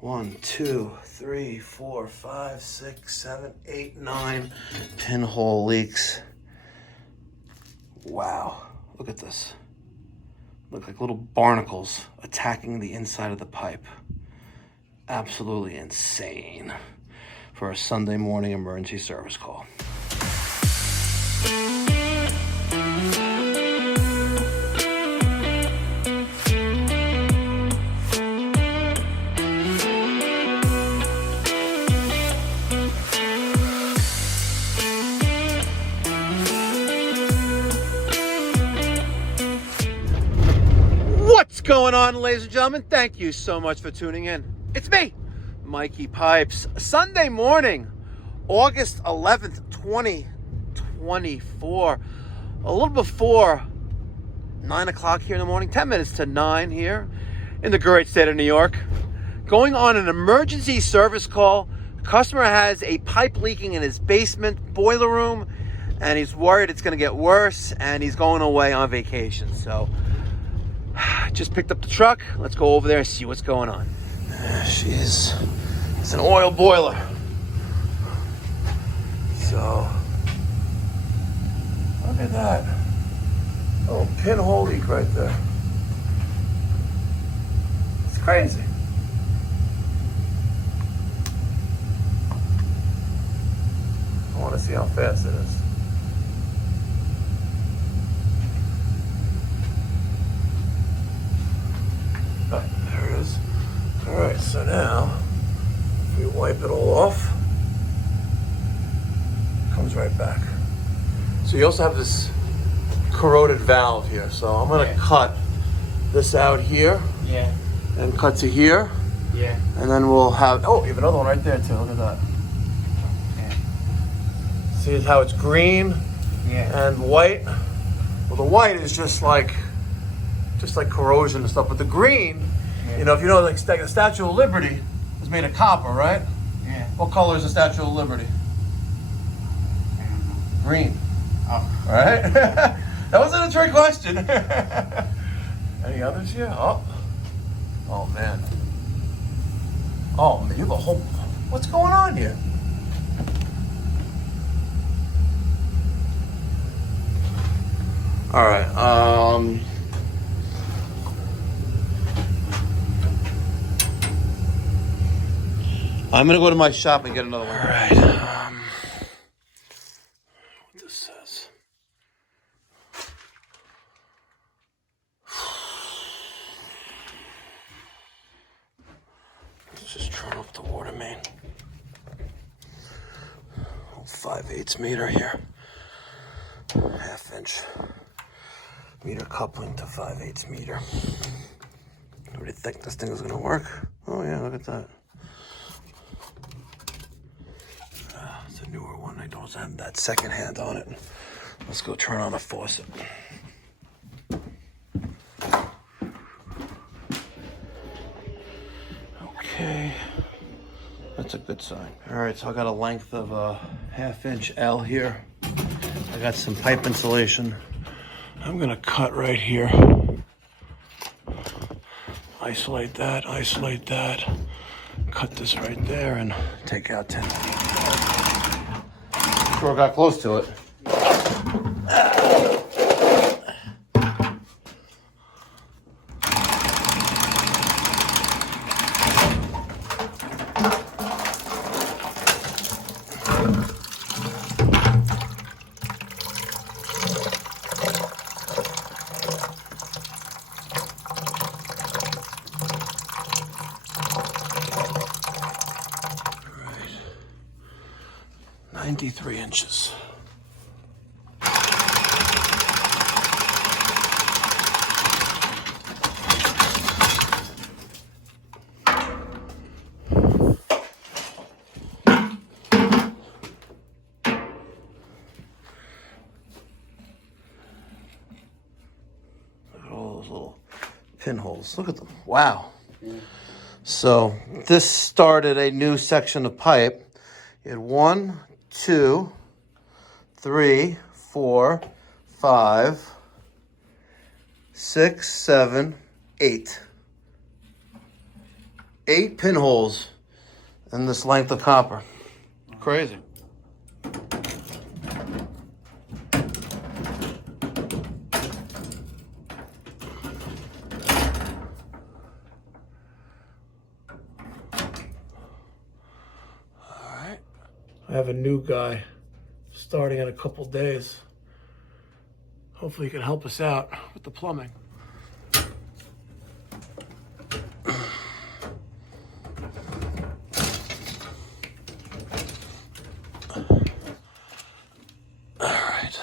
1, 2, 3, 4, 5, 6, 7, 8, 9 pinhole leaks. Wow, look at this. Look like little barnacles attacking the inside of the pipe. Absolutely insane for a Sunday morning emergency service call. What's going on, ladies and gentlemen? Thank you so much for tuning in. It's me, Mikey Pipes. Sunday morning, August 11th, 2024. A little before 9 o'clock here in the morning, 10 minutes to 9 here in the great state of New York. Going on an emergency service call. Customer has a pipe leaking in his basement boiler room, and he's worried it's going to get worse, and he's going away on vacation. So just picked up the truck. Let's go over there and see what's going on. It's an oil boiler. So, look at that. Oh, pinhole leak right there. It's crazy. I want to see how fast it is. Oh, there it is. All right, so now if we wipe it all off, it comes right back. So you also have this corroded valve here. So I'm gonna cut this out here. Yeah. And cut to here. Yeah. And then we'll have, oh, you have another one right there too. Look at that. Yeah. See how it's green? Yeah. And white. Well, the white is just like corrosion and stuff, but the green, you know, if you know, like the Statue of Liberty is made of copper, right? Yeah. What color is the Statue of Liberty? I don't know. Green. Oh. All right. That wasn't a trick question. Any others here? Oh man. Oh man, you have a whole. What's going on here? All right. I'm gonna go to my shop and get another one. All right. What this says. Let's just turn off the water main. 5/8 meter here. 1/2 inch meter coupling to 5/8 meter. What do you think this thing is gonna work? Oh yeah, look at that. It's a newer one. I don't have that second hand on it. Let's go turn on the faucet. Okay, that's a good sign. All right, so I got a length of a 1/2 inch L here. I got some pipe insulation. I'm gonna cut right here. Isolate that, cut this right there and take out 10 feet. Sure got close to it. All right. 93 inches. Little pinholes. Look at them. Wow. So this started a new section of pipe. You had 1, 2, 3, 4, 5, 6, 7, 8. 8 pinholes in this length of copper. Crazy. I have a new guy starting in a couple days. Hopefully he can help us out with the plumbing. All right.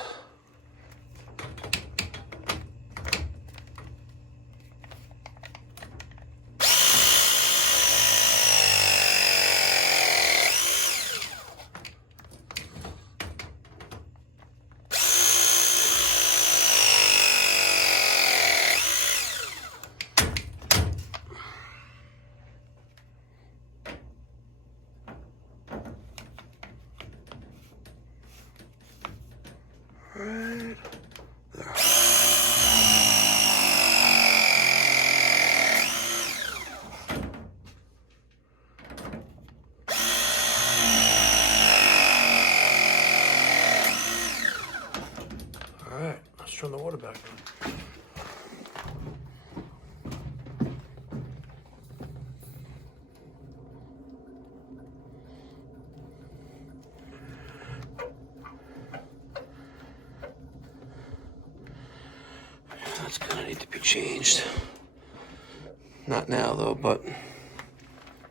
Right there. All right, let's turn the water back on. That's gonna need to be changed. Not now though, but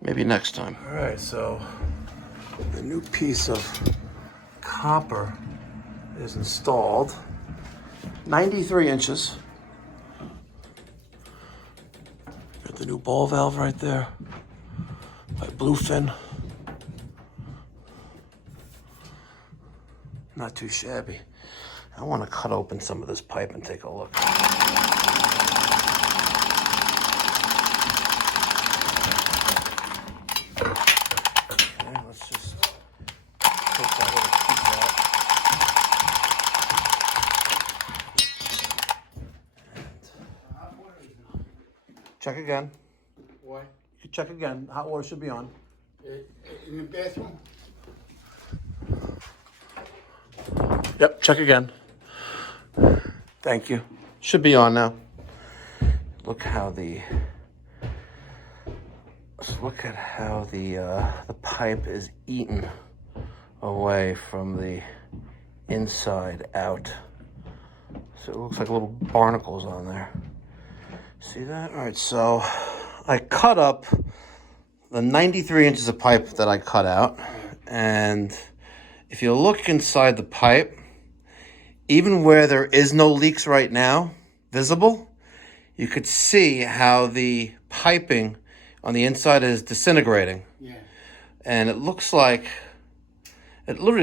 maybe next time. All right, so the new piece of copper is installed. 93 inches. Got the new ball valve right there by Bluefin. Not too shabby. I want to cut open some of this pipe and take a look. Okay, let's just take that little piece out. Check again. What? You check again. Hot water should be on. In the bathroom? Yep, check again. Thank you. Should be on now. Look at how the pipe is eaten away from the inside out. So it looks like little barnacles on there. See that? All right, so I cut up the 93 inches of pipe that I cut out, and if you look inside the pipe, even where there is no leaks right now visible, you could see how the piping on the inside is disintegrating. Yeah. And it literally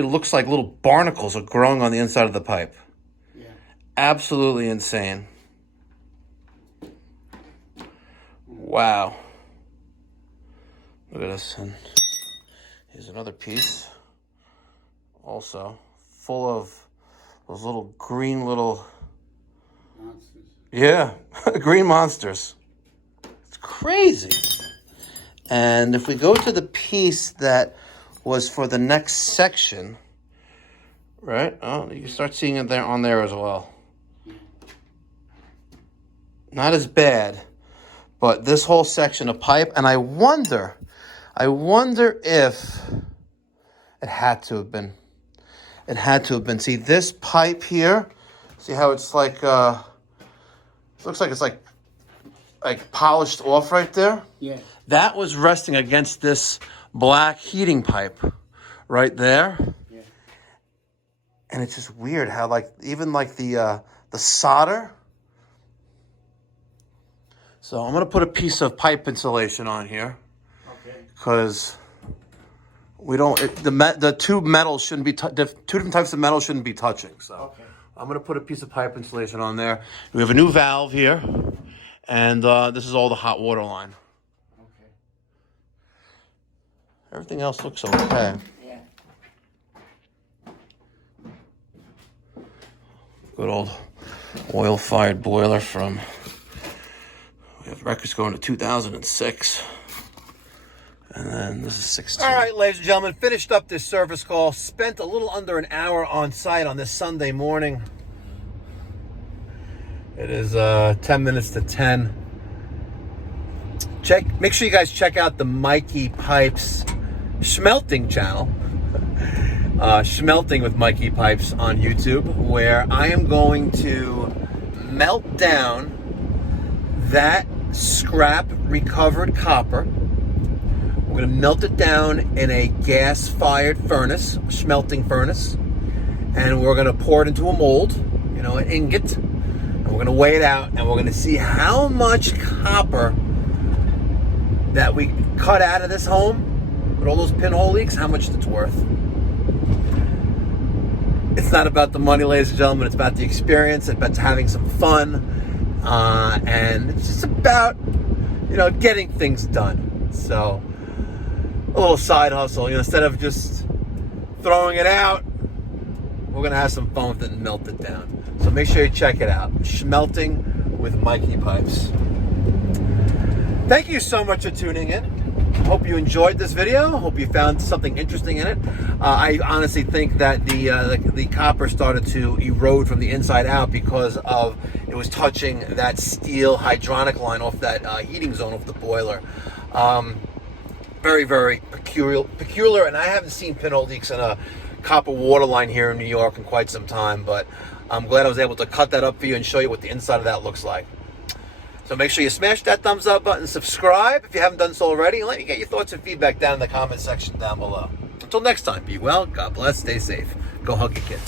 looks like little barnacles are growing on the inside of the pipe. Yeah. Absolutely insane. Wow. Look at this. And here's another piece. Also full of those little green little Monsters. Yeah, green monsters. It's crazy. And if we go to the piece that was for the next section, right? Oh, you can start seeing it there on there as well. Not as bad, but this whole section of pipe, and I wonder if it had to have been. It had to have been. See this pipe here? See how it's like, looks like it's like polished off right there? Yeah. That was resting against this black heating pipe right there. Yeah. And it's just weird how even the solder. So I'm going to put a piece of pipe insulation on here. Okay. Because the two metals shouldn't be, two different types of metal shouldn't be touching. So Okay. I'm going to put a piece of pipe insulation on there. We have a new valve here. And this is all the hot water line. Okay. Everything else looks okay. Yeah. Good old oil-fired boiler from, we have records going to 2006. And then this is 16. All right, ladies and gentlemen, finished up this service call. Spent a little under an hour on site on this Sunday morning. It is 10 minutes to 10. Make sure you guys check out the Mikey Pipes Schmelting channel. Schmelting with Mikey Pipes on YouTube, where I am going to melt down that scrap recovered copper. We're going to melt it down in a gas-fired furnace, smelting furnace, and we're going to pour it into a mold, an ingot, and we're going to weigh it out, and we're going to see how much copper that we cut out of this home with all those pinhole leaks, how much it's worth. It's not about the money, ladies and gentlemen. It's about the experience. It's about having some fun. And it's just about, getting things done. So, a little side hustle. Instead of just throwing it out, we're going to have some fun with it and melt it down. So make sure you check it out. Schmelting with Mikey Pipes. Thank you so much for tuning in. Hope you enjoyed this video. Hope you found something interesting in it. I honestly think that the copper started to erode from the inside out because of it was touching that steel hydronic line off that heating zone of the boiler. Very, very peculiar, and I haven't seen pinhole leaks in a copper water line here in New York in quite some time, but I'm glad I was able to cut that up for you and show you what the inside of that looks like. So make sure you smash that thumbs up button, subscribe if you haven't done so already, and let me get your thoughts and feedback down in the comment section down below. Until next time, be well, God bless, stay safe. Go hug your kid.